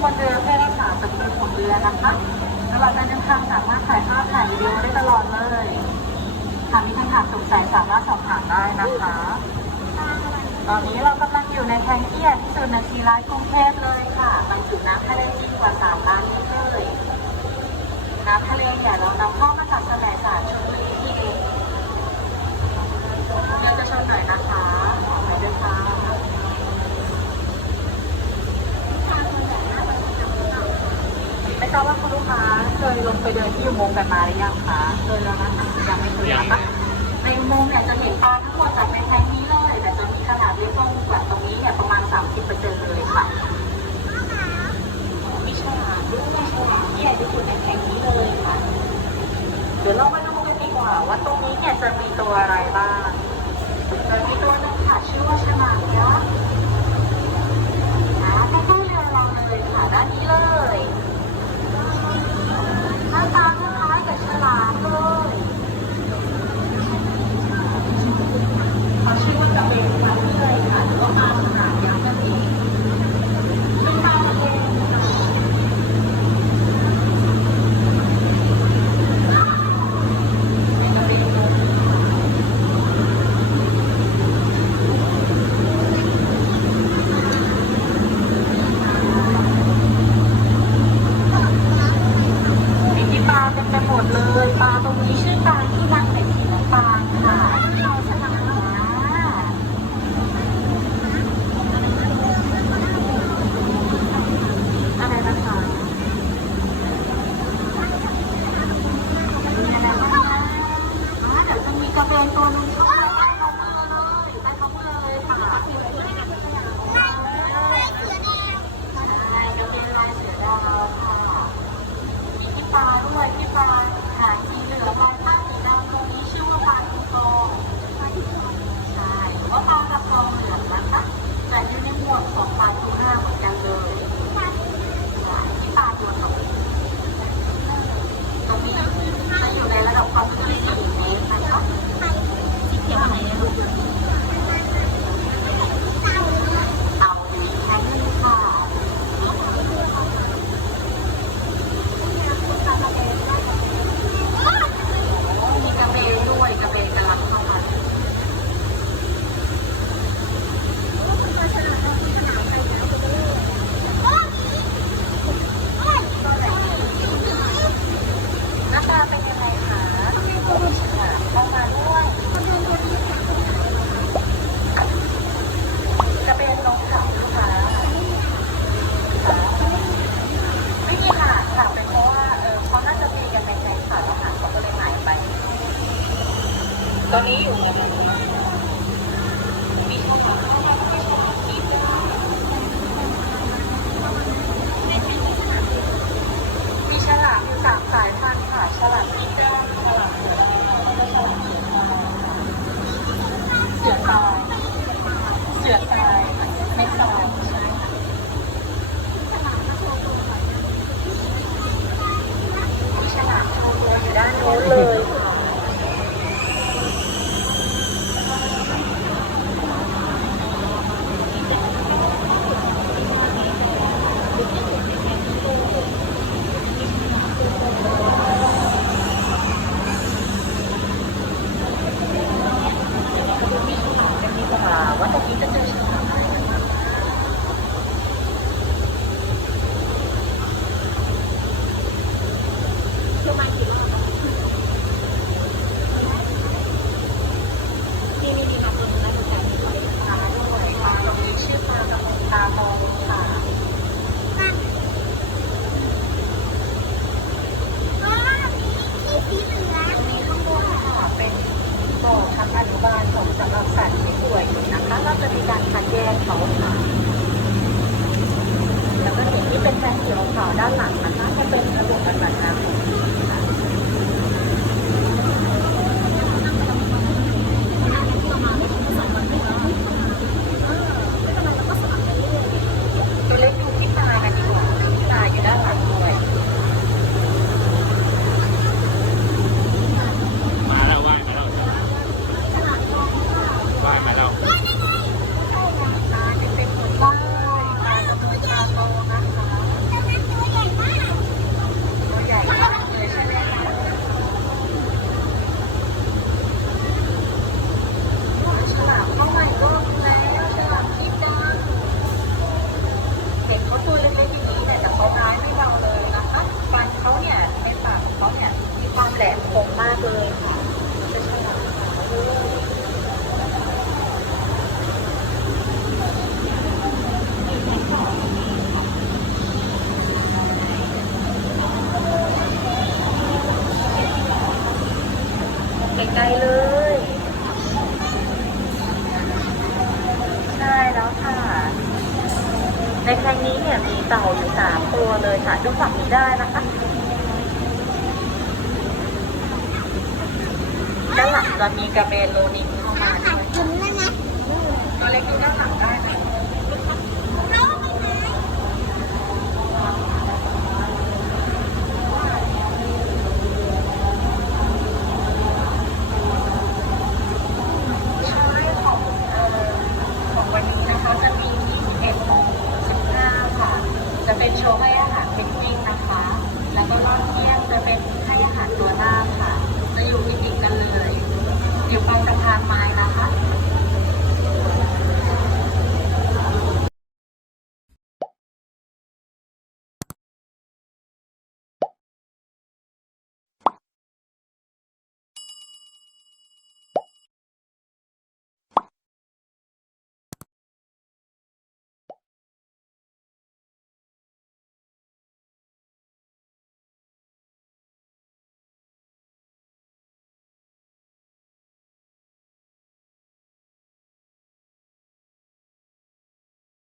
คนเดินให้รักษาสมดุลของเรือนะคะตลอดการเดินทางสามารถถ่ายภาพถ่ายวีดีโอได้ตลอดเลยหากมีคำถามสงสัยสามารถสอบถามได้นะคะ ตอนนี้เรากำลังอยู่ในแทงเกียร์ที่สุนทรีไลกรุงเทพเลยค่ะบรรจุน้ำทะเลจีนกว่า3ล้านลิตร ดินที่อุโมงค์กันมาหรือยังคะเคยแล้วนะคะยังไม่เคยนะคะในอุโมงค์เนี่ยจะเห็นปลาทั้งหมดจากในแทงนี้เลย แต่จะมีขนาดเล็กลงกว่าตรงนี้เนี่ยประมาณ 30%เลยค่ะมีฉลามด้วยฉลามที่ใหญ่ที่สุดในแทงนี้เลยค่ะ เดี๋ยวเรามาดูกันดีกว่าว่าตรงนี้เนี่ยจะมีตัวอะไรบ้างจะมีตัวหนึงค่ะชื่อว่าฉลามยักษ์อ่าใกล้ๆเรือเราเลยค่ะด้านนี้เลย ตอนนี้อยู่ 私待たせい。 ไกลๆเลย ใช่แล้วค่ะ ในครั้งนี้เนี่ยมีเต่าอยู่สามตัวเลยค่ะดูฝั่งนี้ได้นะคะด้านหลังจะมีกระเบนโลนิงเข้ามา